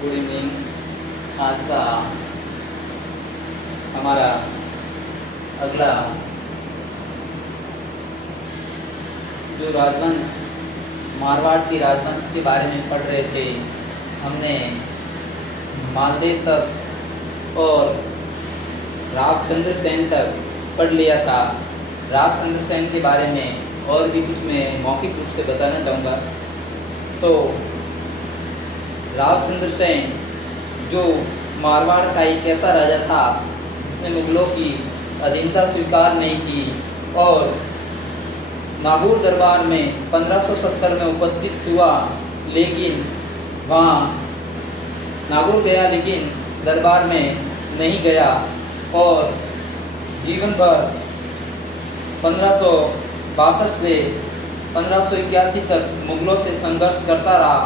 Good evening. आज का हमारा अगला जो राजवंश मारवाड़ की राजवंश के बारे में पढ़ रहे थे, हमने मालदेव तक और रावचंद्र सेन तक पढ़ लिया था। रावचंद्र सेन के बारे में और भी कुछ मैं मौखिक रूप से बताना चाहूँगा। तो रावचंद्र सेन जो मारवाड़ का एक ऐसा राजा था जिसने मुगलों की अधीनता स्वीकार नहीं की और नागौर दरबार में 1570 में उपस्थित हुआ, लेकिन वहाँ नागौर गया लेकिन दरबार में नहीं गया और जीवन भर 1562 से 1581 तक मुगलों से संघर्ष करता रहा।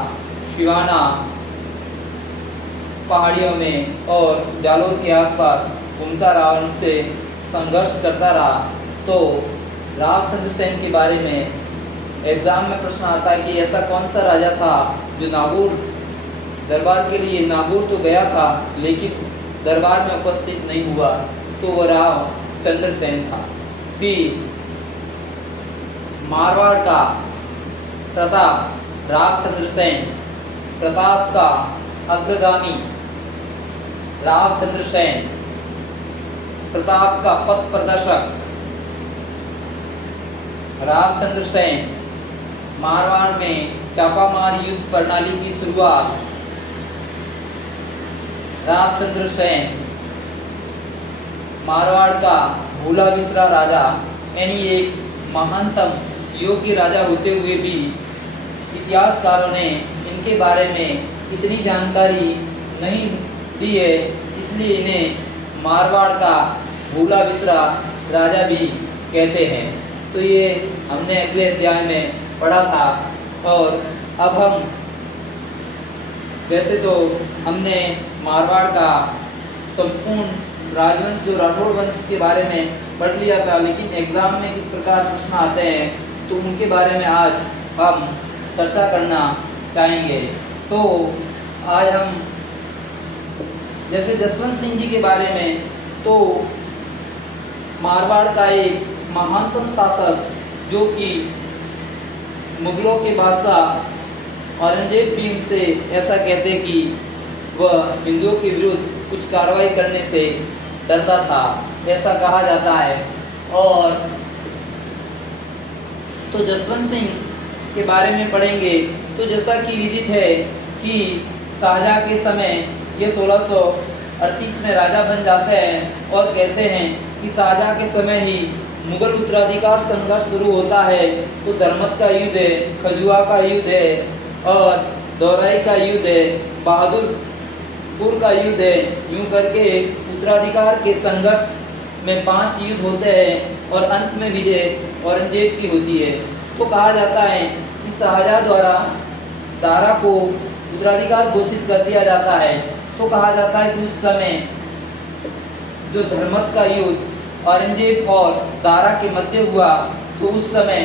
शिवाना पहाड़ियों में और जालोर के आसपास घूमता रहा, उनसे संघर्ष करता रहा। तो रावचंद्र सेन के बारे में एग्ज़ाम में प्रश्न आता है कि ऐसा कौन सा राजा था जो नागौर दरबार के लिए नागौर तो गया था लेकिन दरबार में उपस्थित नहीं हुआ, तो वह रावचंद्र सेन था। फिर मारवाड़ का प्रताप रावचंद्र सेन, प्रताप का अग्रगामी रावचंद्र सेन, प्रताप का पथ प्रदर्शक रावचंद्र सेन, मारवाड़ में चापामार युद्ध प्रणाली की शुरुआत रावचंद्र सेन, मारवाड़ का भूला बिसरा राजा, यानी एक महानतम योग्य राजा होते हुए भी इतिहासकारों ने इनके बारे में इतनी जानकारी नहीं दी है, इसलिए इन्हें मारवाड़ का भूला बिसरा राजा भी कहते हैं। तो ये हमने अगले अध्याय में पढ़ा था और अब हम वैसे तो हमने मारवाड़ का संपूर्ण राजवंश जो राठौड़ वंश के बारे में पढ़ लिया था, लेकिन एग्ज़ाम में किस प्रकार प्रश्न आते हैं तो उनके बारे में आज हम चर्चा करना चाहेंगे। तो आज हम जैसे जसवंत सिंह जी के बारे में, तो मारवाड़ का एक महानतम शासक जो कि मुगलों के बादशाह औरंगजेब भी उनसे ऐसा कहते कि वह हिंदुओं के विरुद्ध कुछ कार्रवाई करने से डरता था, ऐसा कहा जाता है। और तो जसवंत सिंह के बारे में पढ़ेंगे तो जैसा कि विदित है कि शाहजहाँ के समय ये 1638 में राजा बन जाते हैं और कहते हैं कि शाहजहाँ के समय ही मुगल उत्तराधिकार संघर्ष शुरू होता है। तो धर्मत का युद्ध है, खजुआ का युद्ध है और दौराई का युद्ध है, बहादुरपुर का युद्ध है। यूं करके उत्तराधिकार के संघर्ष में 5 युद्ध होते हैं और अंत में विजय औरंगजेब की होती है। तो कहा जाता है कि शाहजहाँ द्वारा दारा को उत्तराधिकार घोषित कर दिया जाता है। तो कहा जाता है कि उस समय जो धर्मत का युद्ध औरंगजेब और दारा के मध्य हुआ, तो उस समय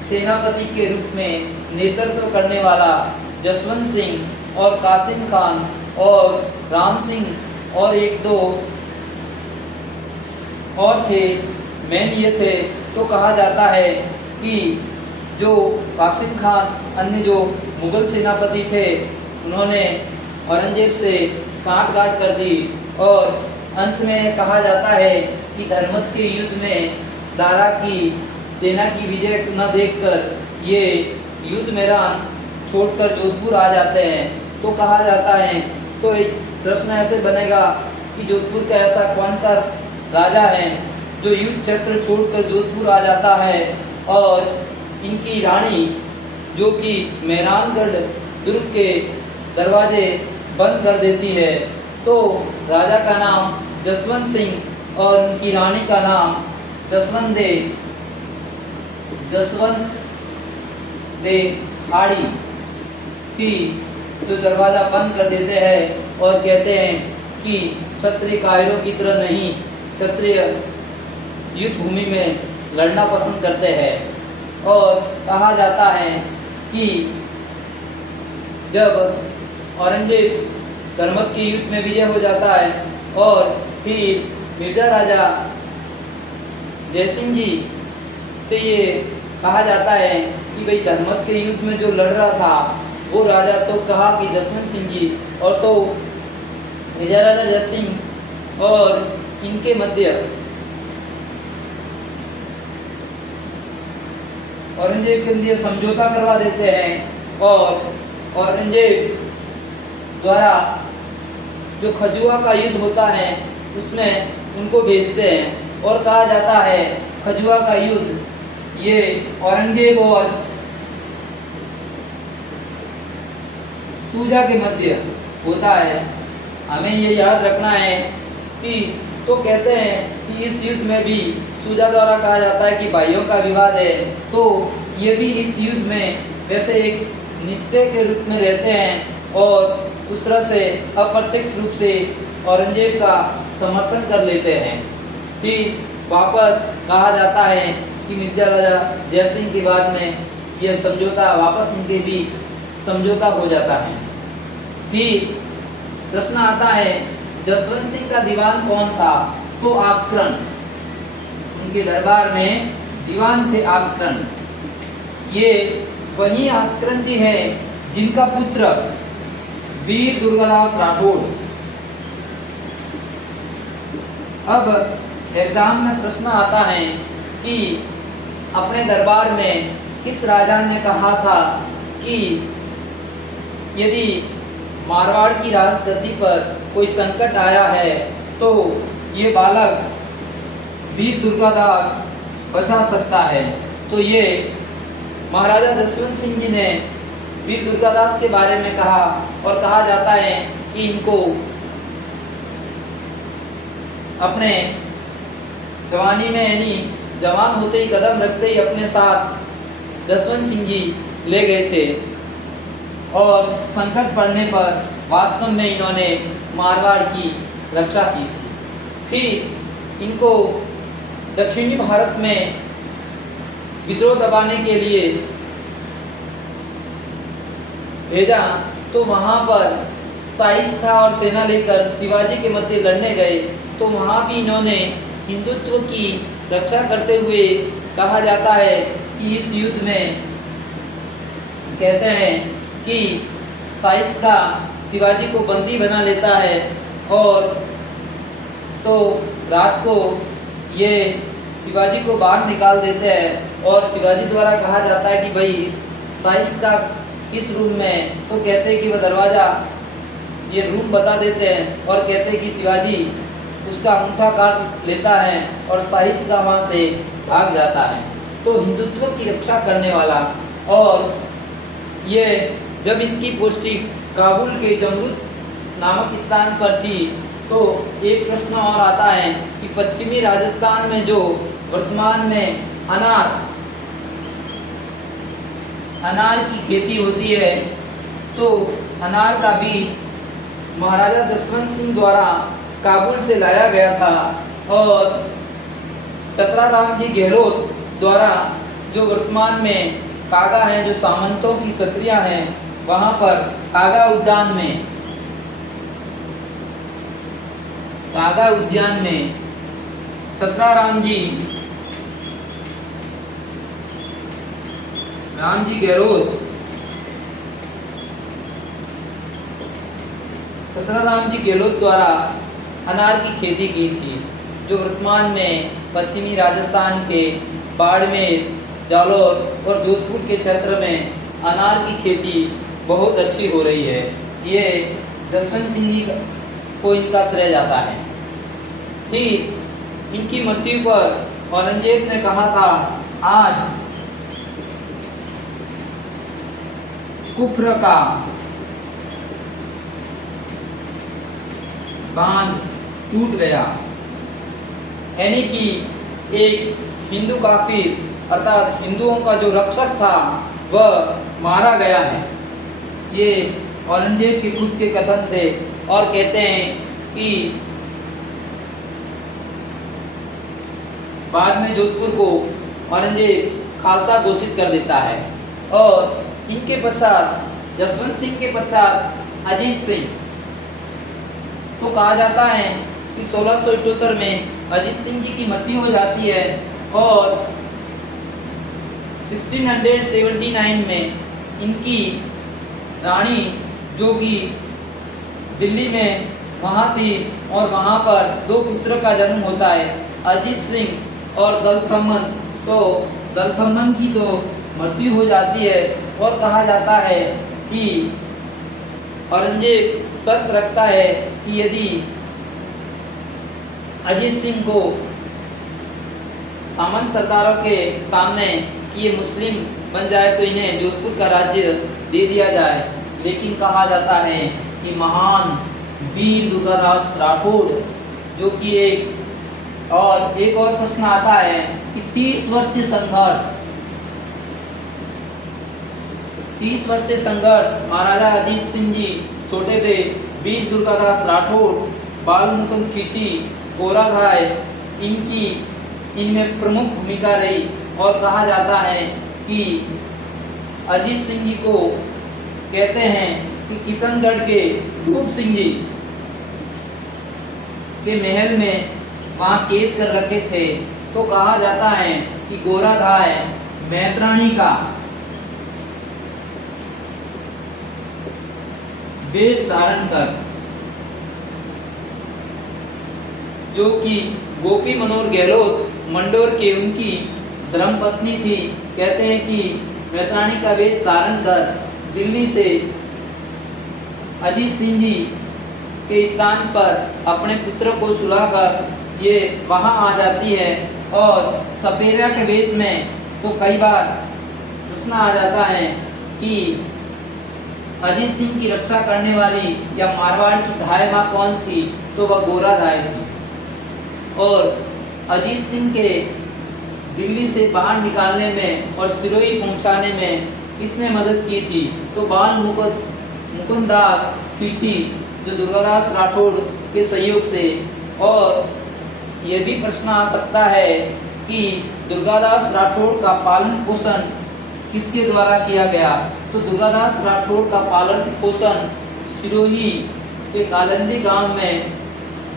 सेनापति के रूप में नेतृत्व करने वाला जसवंत सिंह और कासिम खान और राम सिंह और 1-2 और थे, मेन ये थे। तो कहा जाता है कि जो कासिम खान अन्य जो मुगल सेनापति थे, उन्होंने औरंगजेब से साठगांठ कर दी और अंत में कहा जाता है कि धर्मत के युद्ध में दारा की सेना की विजय न देखकर ये युद्ध मैदान छोड़कर जोधपुर आ जाते हैं। तो कहा जाता है, तो एक प्रश्न ऐसे बनेगा कि जोधपुर का ऐसा कौन सा राजा है जो युद्ध क्षेत्र छोड़कर जोधपुर आ जाता है और इनकी रानी जो कि मेहरानगढ़ दुर्ग के दरवाजे बंद कर देती है। तो राजा का नाम जसवंत सिंह और उनकी रानी का नाम जसवंत दे हाड़ी की जो दरवाज़ा बंद कर देते हैं और कहते हैं कि क्षत्रिय कायरों की तरह नहीं, क्षत्रिय युद्ध भूमि में लड़ना पसंद करते हैं। और कहा जाता है कि जब औरंगजेब धर्मत के युद्ध में विजय हो जाता है और फिर मिर्जा राजा जयसिंह जी से ये कहा जाता है कि भाई धर्मत के युद्ध में जो लड़ रहा था वो राजा, तो कहा कि जसवंत सिंह जी, और तो मिर्जा राजा जयसिंह और इनके मध्य औरंगजेब के लिए समझौता करवा देते हैं और औरंगजेब द्वारा जो खजुआ का युद्ध होता है उसमें उनको भेजते हैं और कहा जाता है खजुआ का युद्ध ये औरंगजेब और सूजा के मध्य होता है। हमें ये याद रखना है कि तो कहते हैं कि इस युद्ध में भी सूजा द्वारा कहा जाता है कि भाइयों का विवाद है, तो ये भी इस युद्ध में वैसे एक निष्ठे के रूप में रहते हैं और उस तरह से अप्रत्यक्ष रूप से औरंगजेब का समर्थन कर लेते हैं। फिर वापस कहा जाता है कि मिर्जा राजा जयसिंह के बाद में यह समझौता वापस इनके बीच समझौता हो जाता है। फिर प्रश्न आता है जसवंत सिंह का दीवान कौन था? तो आस्करण, उनके दरबार में दीवान थे आस्करण। ये वही आस्करण जी हैं जिनका पुत्र वीर दुर्गादास राठौड़। अब एग्जाम में प्रश्न आता है कि अपने दरबार में किस राजा ने कहा था कि यदि मारवाड़ की राजगद्दी पर कोई संकट आया है तो ये बालक वीर दुर्गादास बचा सकता है। तो ये महाराजा जसवंत सिंह जी ने वीर दुर्गादास के बारे में कहा और कहा जाता है कि इनको अपने जवानी में यानी जवान होते ही कदम रखते ही अपने साथ जसवंत सिंह जी ले गए थे और संकट पड़ने पर वास्तव में इन्होंने मारवाड़ की रक्षा की थी। फिर इनको दक्षिणी भारत में विद्रोह दबाने के लिए भेजा, तो वहाँ पर शाइस्ता और सेना लेकर शिवाजी के मध्य लड़ने गए, तो वहाँ भी इन्होंने हिंदुत्व की रक्षा करते हुए कहा जाता है कि इस युद्ध में कहते हैं कि शाइस्ता शिवाजी को बंदी बना लेता है और तो रात को ये शिवाजी को बाहर निकाल देते हैं और शिवाजी द्वारा कहा जाता है कि भाई शाइस्ता किस रूम में, तो कहते हैं कि वह दरवाज़ा ये रूम बता देते हैं और कहते हैं कि शिवाजी उसका अंगूठा काट लेता है और शाइस्ता वहाँ से भाग जाता है। तो हिंदुत्व की रक्षा करने वाला। और ये जब इनकी पोस्टिंग काबुल के जमरूद नामक स्थान पर थी, तो एक प्रश्न और आता है कि पश्चिमी राजस्थान में जो वर्तमान में अनार की खेती होती है, तो अनार का बीज महाराजा जसवंत सिंह द्वारा काबुल से लाया गया था और चतराराम जी गहलोत द्वारा जो वर्तमान में कागा हैं, जो सामंतों की क्षत्रिया हैं, वहाँ पर कागा उद्यान में चतराराम जी गहलोत चतराराम जी गहलोत द्वारा अनार की खेती की थी, जो वर्तमान में पश्चिमी राजस्थान के बाड़मेर, जालौर और जोधपुर के क्षेत्र में अनार की खेती बहुत अच्छी हो रही है। ये जसवंत सिंह जी को इनका श्रेय जाता है। फिर इनकी मृत्यु पर औरंगजेब ने कहा था, आज कुफ्र का बांध टूट गया, यानी कि एक हिंदू काफिर अर्थात हिंदुओं का जो रक्षक था वह मारा गया है। ये औरंगजेब के खुद के कथन थे और कहते हैं कि बाद में जोधपुर को औरंगजेब खालसा घोषित कर देता है और इनके पश्चात जसवंत सिंह के पश्चात अजीत सिंह तो कहा जाता है कि 1678 में अजीत सिंह जी की मृत्यु हो जाती है और 1679 में इनकी रानी जो कि दिल्ली में वहाँ थी और वहाँ पर दो पुत्र का जन्म होता है, अजीत सिंह और दलथम्मन। तो दलथम्मन की तो मृत्यु हो जाती है और कहा जाता है कि औरंगजेब शर्त रखता है कि यदि अजीत सिंह को सामंत सरदारों के सामने कि ये मुस्लिम बन जाए तो इन्हें जोधपुर का राज्य दे दिया जाए। लेकिन कहा जाता है कि महान वीर दुर्गादास राठौड़ जो कि एक और प्रश्न आता है कि 30 वर्षीय संघर्ष महाराजा अजीत सिंह जी छोटे थे, वीर दुर्गादास राठौड़, बाल मुकुंद खींची, गोराधाय इनमें प्रमुख भूमिका रही। और कहा जाता है कि अजीत सिंह जी को कहते हैं कि किशनगढ़ के रूप सिंह जी के महल में वहाँ कैद कर रखे थे। तो कहा जाता है कि गोराधाय मैत्राणी का वेश धारण कर, जो कि गोपी मनोहर गहलोत मंडोर के उनकी धर्मपत्नी थी, कहते हैं कि मैत्राणी का वेश धारण कर दिल्ली से अजीत सिंह जी के स्थान पर अपने पुत्र को सुलाकर ये वहाँ आ जाती है। और सपेरा के वेश में तो कई बार प्रश्न आ जाता है कि अजीत सिंह की रक्षा करने वाली या मारवाड़ की धाय माँ कौन थी, तो वह गोराधाय थी। और अजीत सिंह के दिल्ली से बाहर निकालने में और सिरोही पहुंचाने में किसने मदद की थी, तो बाल मुकुंद दास खींची जो दुर्गादास राठौड़ के सहयोग से। और यह भी प्रश्न आ सकता है कि दुर्गादास राठौड़ का पालन पोषण किसके द्वारा किया गया, तो दुर्गादास राठौड़ का पालन पोषण सिरोही के कालंदी गांव में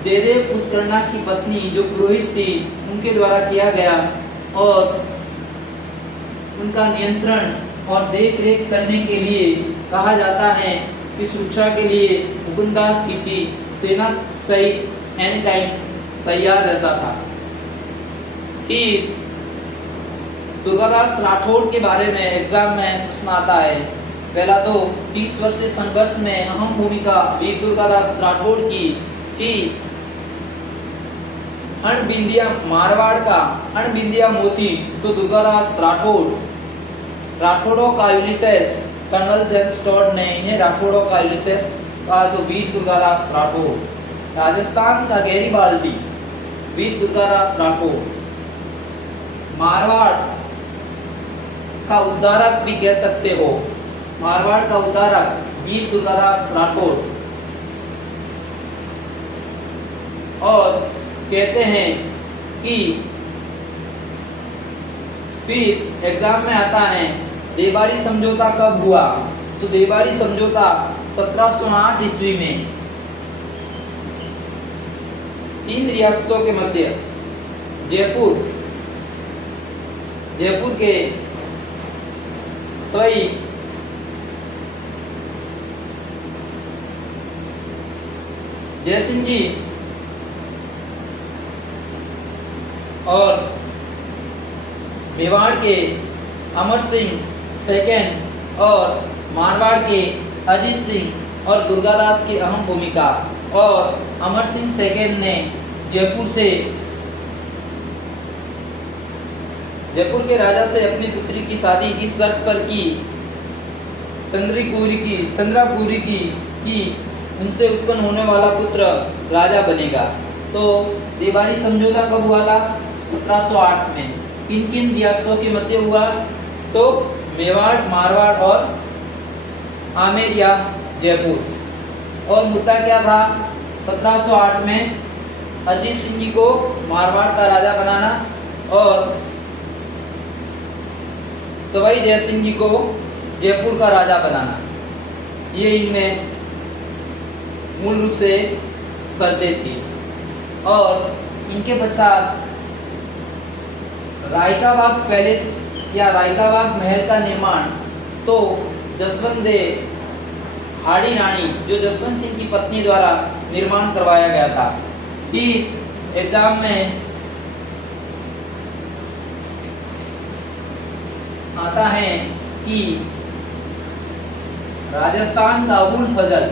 जयदेव पुष्करना की पत्नी जो पुरोहित थी उनके द्वारा किया गया। और उनका नियंत्रण और देख रेख करने के लिए कहा जाता है कि सुरक्षा के लिए मुकुंदास खींची सेना सहित एनी टाइम तैयार रहता था। फिर दुर्गादास राठौड़ के बारे में एग्जाम में प्रश्न आता है। पहला तो 30 वर्षीय संघर्ष में अहम भूमिका वीर दुर्गादास राठौड़ की। फिर मारवाड़ का अणबिंदिया मोती तो दुर्गादास राठौड़ों का यूलिसेस, कर्नल जेम्स टॉड ने इन्हें राठौड़ों का यूलिसेस कहा, तो वीर दुर्गादास राठौड़। राजस्थान का गैरीबाल्डी वीर दुर्गादास राठौड़। मारवाड़ का उद्धारक भी कह सकते हो, मारवाड़ का उद्धारक वीर दुर्गादास राठौड़। और कहते हैं कि फिर एग्जाम में आता है देवारी समझौता कब हुआ, तो देवारी समझौता 1708 ईस्वी में 3 रियासतों के मध्य जयपुर के सवाई जयसिंह जी और मेवाड़ के अमर सिंह सेकंड और मारवाड़ के अजीत सिंह और दुर्गादास की अहम भूमिका। और अमर सिंह सेकंड ने जयपुर के राजा से अपनी पुत्री की शादी इस शर्त पर की चंद्रापुरी की कि उनसे उत्पन्न होने वाला पुत्र राजा बनेगा। तो देवारी समझौता कब हुआ था, 1708 में। किन किन रियासतों के मध्य हुआ, तो मेवाड़, मारवाड़ और आमेर या जयपुर। और मुद्दा क्या था, 1708 में अजीत सिंह जी को मारवाड़ का राजा बनाना और सवाई जय सिंह जी को जयपुर का राजा बनाना। ये इनमें मूल रूप से शर्तें थी। और इनके पश्चात रायका बाग पैलेस या रायका बाग महल का निर्माण तो जसवंत दे हाड़ी रानी जो जसवंत सिंह की पत्नी द्वारा निर्माण करवाया गया था। कि एग्जाम में आता है कि राजस्थान का अबुल फजल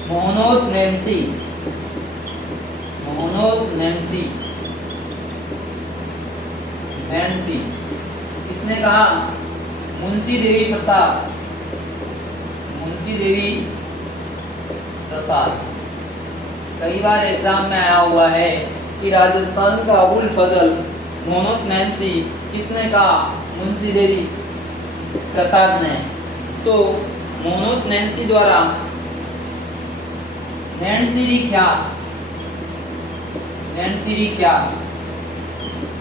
मोहनोद नैन्सी किसने कहा? मुंशी देवी प्रसाद। कई बार एग्जाम में आया हुआ है कि राजस्थान का अबुल फजल मोहनोद नैन्सी किसने कहा? मुंशी देवी प्रसाद ने। तो मोहनोद नैन्सी द्वारा नैनसिरी ख्याल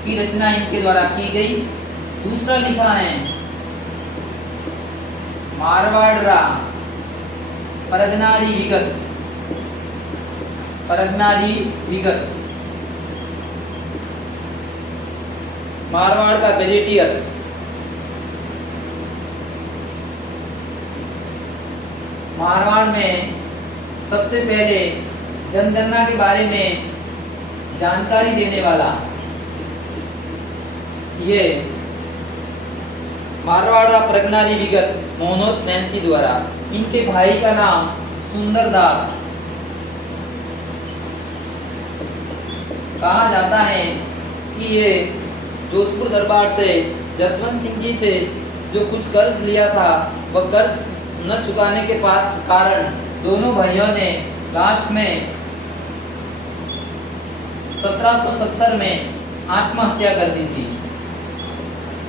की रचना इनके द्वारा की गई। दूसरा लिखा है मारवाड़रा परगनारी विगत मारवाड़ का गजेटियर। मारवाड़ में सबसे पहले जनगणना के बारे में जानकारी देने वाला ये मारवाड़ा प्रगनारी विगत मोहनोद नैन्सी द्वारा। इनके भाई का नाम सुंदरदास। कहा जाता है कि ये जोधपुर दरबार से जसवंत सिंह जी से जो कुछ कर्ज लिया था वह कर्ज न चुकाने के कारण दोनों भाइयों ने लास्ट में 1770 में आत्महत्या कर दी थी।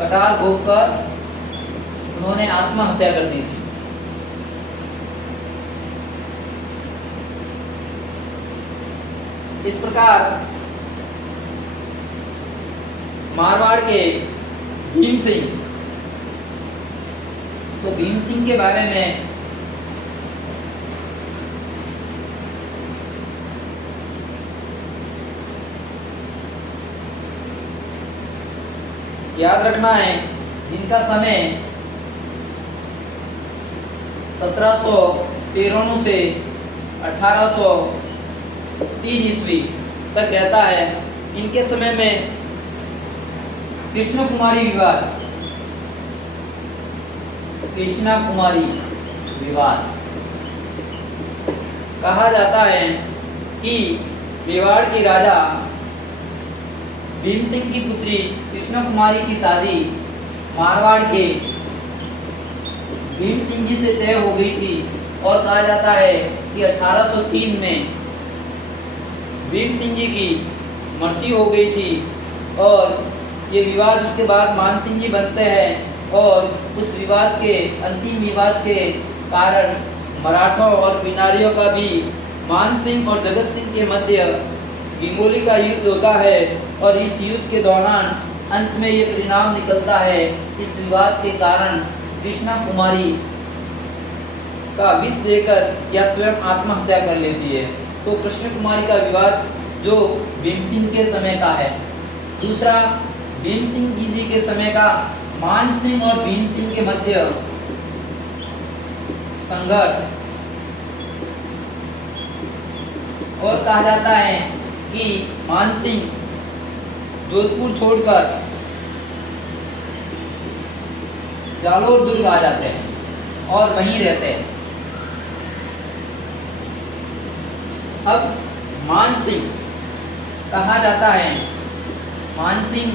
कटार भोगकर उन्होंने आत्महत्या कर दी थी। इस प्रकार मारवाड़ के भीम सिंह, तो भीम सिंह के बारे में याद रखना है जिनका समय 1793 से 1803 ईस्वी तक रहता है। इनके समय में कृष्ण कुमारी विवाद कहा जाता है कि मेवाड़ के राजा भीम सिंह की पुत्री कृष्ण कुमारी की शादी मारवाड़ के भीम सिंह जी से तय हो गई थी। और कहा जाता है कि 1803 में भीम सिंह जी की मृत्यु हो गई थी और ये विवाद उसके बाद मान सिंह जी बनते हैं। और उस विवाद के अंतिम विवाद के कारण मराठों और पिनारियों का भी मान सिंह और जगत सिंह के मध्य गिंगोली का युद्ध होता है। और इस युद्ध के दौरान अंत में ये परिणाम निकलता है, इस विवाद के कारण कृष्णा कुमारी का विष देकर या स्वयं आत्महत्या कर लेती है। तो कृष्ण कुमारी का विवाद जो भीम सिंह के समय का है। दूसरा भीम सिंह जी के समय का मान सिंह और भीम सिंह के मध्य संघर्ष। और कहा जाता है कि मान सिंह जोधपुर छोड़कर जालोर दुर्ग आ जाते हैं और वहीं रहते हैं। अब मान सिंह कहा जाता है, मान सिंह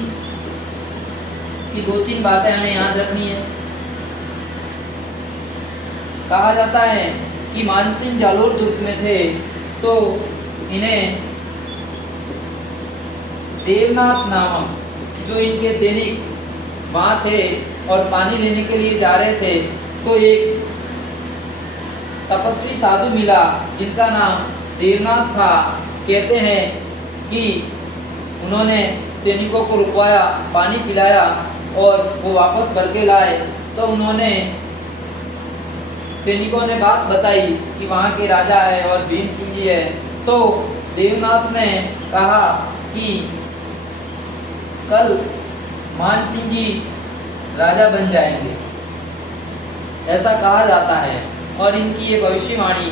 की 2-3 बातें हमें याद रखनी है। कहा जाता है कि मान सिंह जालोर दुर्ग में थे तो इन्हें देवनाथ नामक जो इनके सैनिक वहाँ थे और पानी लेने के लिए जा रहे थे, तो एक तपस्वी साधु मिला जिनका नाम देवनाथ था। कहते हैं कि उन्होंने सैनिकों को रुकवाया, पानी पिलाया और वो वापस भर के लाए तो उन्होंने सैनिकों ने बात बताई कि वहाँ के राजा है और भीम सिंह जी है। तो देवनाथ ने कहा कि कल मान सिंह जी राजा बन जाएंगे, ऐसा कहा जाता है। और इनकी ये भविष्यवाणी,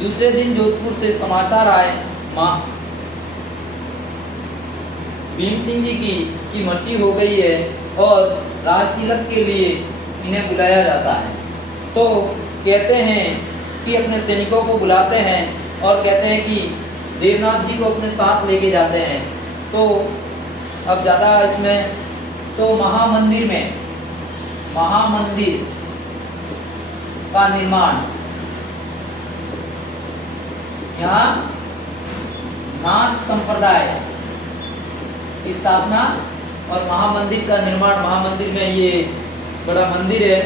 दूसरे दिन जोधपुर से समाचार आए भीम सिंह जी की मृत्यु हो गई है और राज तिलक के लिए इन्हें बुलाया जाता है। तो कहते हैं कि अपने सैनिकों को बुलाते हैं और कहते हैं कि देवनाथ जी को अपने साथ लेके जाते हैं। तो अब ज़्यादा इसमें तो महामंदिर का निर्माण, यहाँ नाथ संप्रदाय की स्थापना और महामंदिर का निर्माण, महामंदिर में ये बड़ा मंदिर है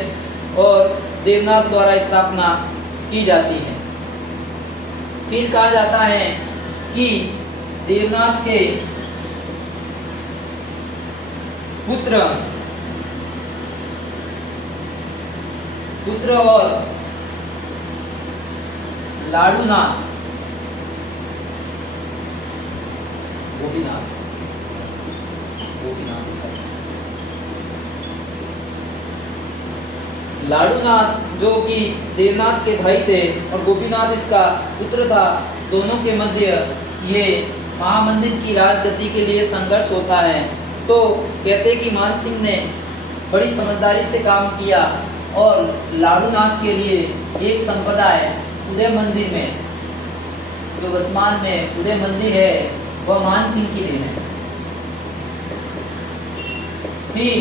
और देवनाथ द्वारा स्थापना की जाती है। फिर कहा जाता है कि देवनाथ के पुत्र और लाडूनाथ, गोपीनाथ लाडूनाथ जो कि देवनाथ के भाई थे और गोपीनाथ इसका पुत्र था, दोनों के मध्य ये महामंदिर की राजगद्दी के लिए संघर्ष होता है। तो कहते हैं कि मान सिंह ने बड़ी समझदारी से काम किया और लाडूनाथ के लिए एक संप्रदाय उदय मंदिर में, जो वर्तमान में उदय मंदिर है, वह मान सिंह की देन है। फिर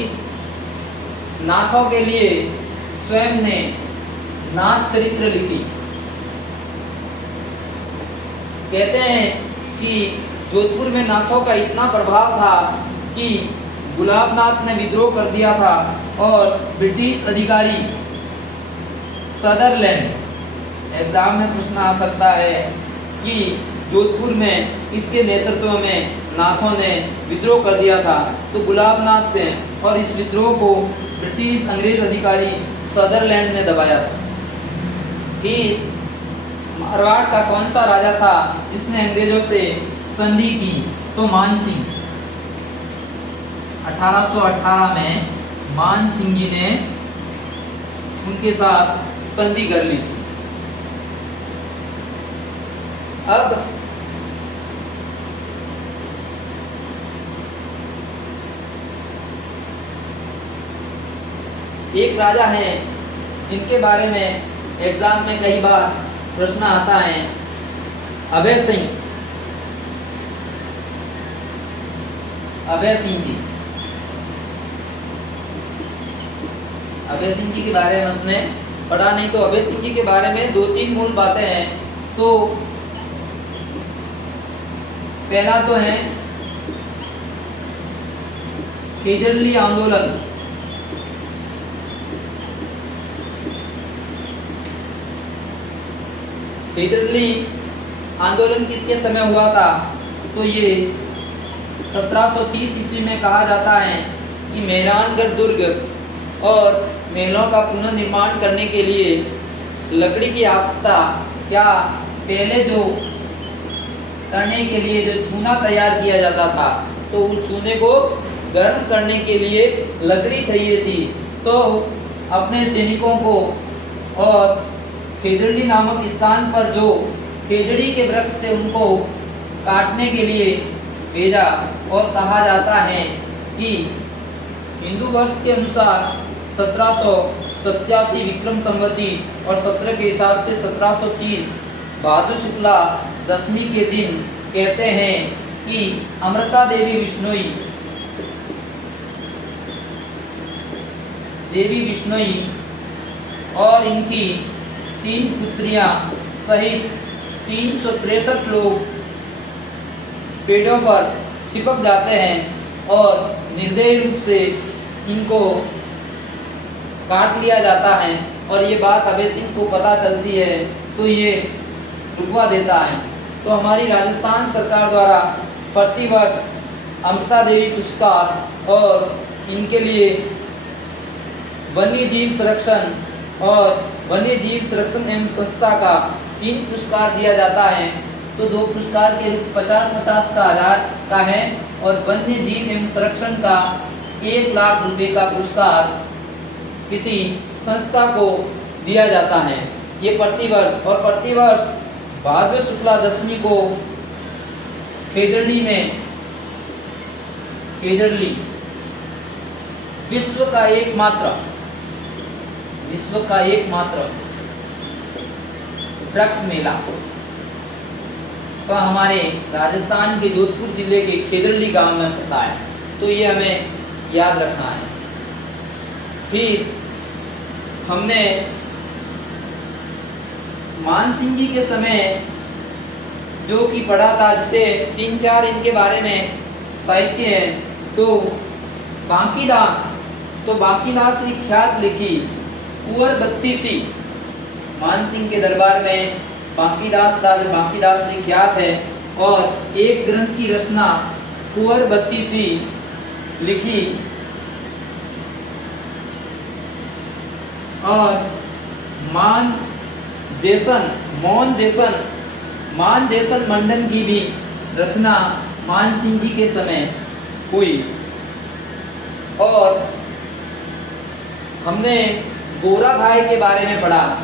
नाथों के लिए स्वयं ने नाथ चरित्र लिखी। कहते हैं कि जोधपुर में नाथों का इतना प्रभाव था कि गुलाबनाथ ने विद्रोह कर दिया था और ब्रिटिश अधिकारी सदरलैंड, एग्जाम में पूछना आ सकता है कि जोधपुर में इसके नेतृत्व में नाथों ने विद्रोह कर दिया था। तो गुलाबनाथ ने और इस विद्रोह को ब्रिटिश अंग्रेज अधिकारी सदरलैंड ने दबाया था। फिर मारवाड़ का कौन सा राजा था जिसने अंग्रेजों से संधि की? तो मान सिंह। 1818 में मान सिंह जी ने उनके साथ संधि कर ली थी। अब एक राजा है जिनके बारे में एग्जाम में कई बार प्रश्न आता है, अभय सिंह। अभय सिंह जी, अभय सिंह जी के बारे में हमने पढ़ा नहीं, तो अभय सिंह जी के बारे में 2-3 मूल बातें हैं। तो पहला तो है खेजड़ली आंदोलन। खेजड़ली आंदोलन किसके समय हुआ था? तो ये 1730 ईस्वी में कहा जाता है कि मेहरानगढ़ दुर्ग और महलों का पुनर्निर्माण करने के लिए लकड़ी की आवश्यकता, क्या पहले जो करने के लिए जो चूना तैयार किया जाता था, तो उस चूने को गर्म करने के लिए लकड़ी चाहिए थी। तो अपने सैनिकों को और खेजड़ी नामक स्थान पर जो खेजड़ी के वृक्ष थे उनको काटने के लिए भेजा। और कहा जाता है कि हिंदू वर्ष के अनुसार 1787 विक्रम संवती और 17 के हिसाब से 1730 भादु शुक्ला दशमी के दिन कहते हैं कि अमृता देवी विश्नोई और इनकी 3 पुत्रियां सहित 363 लोग पेड़ों पर चिपक जाते हैं और निर्दयी रूप से इनको काट लिया जाता है। और ये बात अभय सिंह को पता चलती है तो ये रुकवा देता है। तो हमारी राजस्थान सरकार द्वारा प्रतिवर्ष अमृता देवी पुरस्कार और इनके लिए वन्य जीव संरक्षण और वन्य जीव संरक्षण एवं संस्था का 3 पुरस्कार दिया जाता है। तो 2 पुरस्कार के 50-50 का 1000 का है और वन्य जीव एवं संरक्षण का 1 लाख रुपए का पुरस्कार किसी संस्था को दिया जाता है। ये प्रतिवर्ष, और प्रतिवर्ष भाद्र शुक्ला दशमी को खेजड़ली में, खेजड़ली विश्व का एकमात्र वृक्ष मेला का हमारे राजस्थान के जोधपुर जिले के खेजड़ली गांव में होता है। तो ये हमें याद रखना है। फिर हमने मान सिंह जी के समय जो कि पढ़ा था, जिसे 3-4 इनके बारे में साहित्य है। तो बांकीदास की ख्यात लिखी कुंवर बत्तीसी, मान सिंह के दरबार में बांकीदास की ख्यात है और एक ग्रंथ की रचना कुंवर बत्तीसी लिखी और मान जैसन मंडन की भी रचना मान सिंह जी के समय हुई। और हमने गोराधाय के बारे में पढ़ा।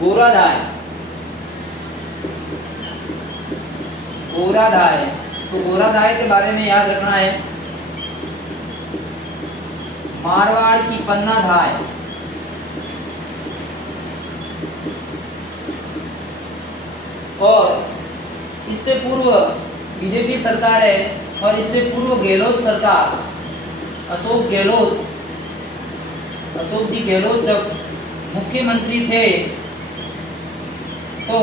गोराधाय तो गोराधाय के बारे में याद रखना है। मारवाड़ की पन्ना धाय, और इससे पूर्व बीजेपी सरकार है और इससे पूर्व गहलोत सरकार, अशोक जी गहलोत जब मुख्यमंत्री थे तो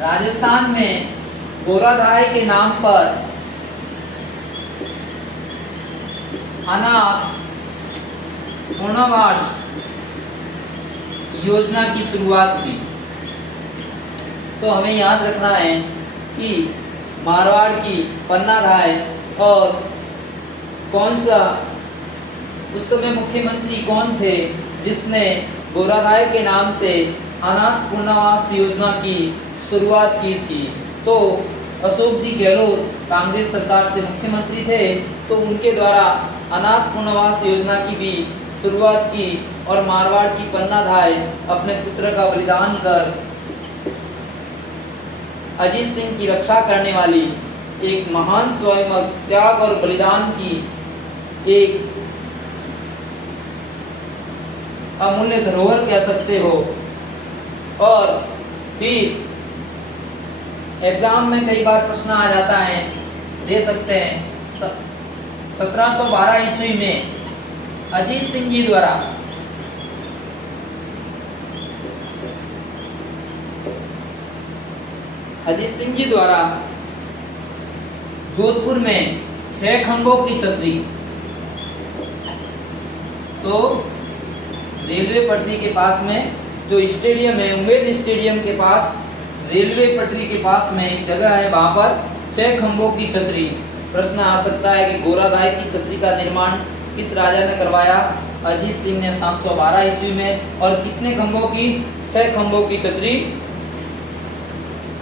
राजस्थान में गोराधाय के नाम पर अनाथ पुनर्वास योजना की शुरुआत की। तो हमें याद रखना है कि मारवाड़ की पन्ना धाय और कौन सा उस समय मुख्यमंत्री कौन थे जिसने गोराधाय के नाम से अनाथ पुनर्वास योजना की शुरुआत की थी। तो अशोक जी गहलोत कांग्रेस सरकार से मुख्यमंत्री थे, तो उनके द्वारा अनाथ पुनर्वास योजना की भी शुरुआत की और मारवाड़ की पन्ना धाय अपने पुत्र का बलिदान कर अजीत सिंह की रक्षा करने वाली एक महान स्वयं त्याग और बलिदान की एक अमूल्य धरोहर कह सकते हो। और फिर एग्जाम में कई बार प्रश्न आ जाता है, दे सकते हैं। 1712 ईस्वी में अजीत सिंह जी द्वारा जोधपुर में 6 खंभों की छतरी, तो रेलवे पटरी के पास में जो स्टेडियम है, उम्मेद स्टेडियम के पास रेलवे पटरी के पास में एक जगह है, वहां पर 6 खंभों की छतरी। प्रश्न आ सकता है कि गोराधाय की छतरी का निर्माण किस राजा ने करवाया? अजीत सिंह ने 712 ईस्वी में। और कितने खंभों की? 6 खंभों की छतरी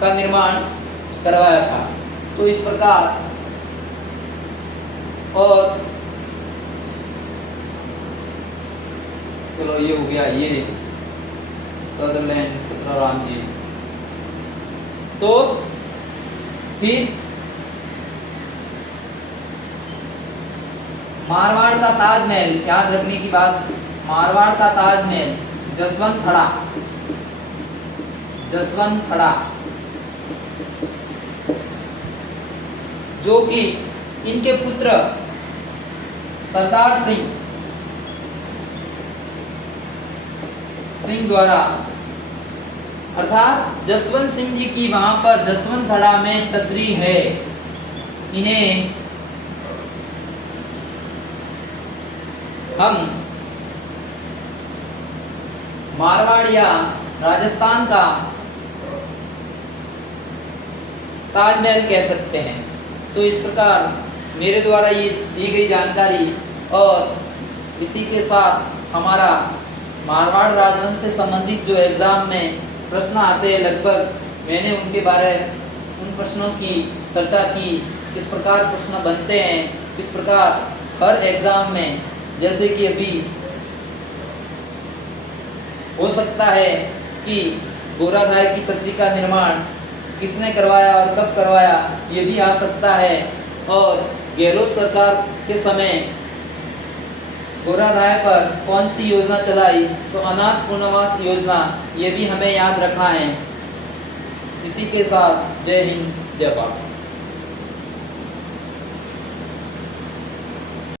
का निर्माण करवाया था। तो इस प्रकार, और चलो ये हो गया, ये सदरलैंड छत्रराम जी। तो फिर मारवाड़ का ताजमहल, याद रखने की बात, मारवाड़ का ताजमहल जसवंत थड़ा, जो कि इनके पुत्र सरदार सिंह द्वारा, अर्थात जसवंत सिंह जी की वहां पर जसवंत थड़ा में छतरी है। इन्हें हम मारवाड़ या राजस्थान का ताजमहल कह सकते हैं। तो इस प्रकार मेरे द्वारा ये दी गई जानकारी और इसी के साथ हमारा मारवाड़ राजवंश से संबंधित जो एग्ज़ाम में प्रश्न आते हैं लगभग मैंने उन प्रश्नों की चर्चा की, किस प्रकार प्रश्न बनते हैं, किस प्रकार हर एग्ज़ाम में, जैसे कि अभी हो सकता है कि गोराधार की छतरी का निर्माण किसने करवाया और कब करवाया ये भी आ सकता है, और गहलोत सरकार के समय गोराधार पर कौन सी योजना चलाई, तो अनाथ पुनर्वास योजना, ये भी हमें याद रखना है। इसी के साथ जय हिंद जय भारत।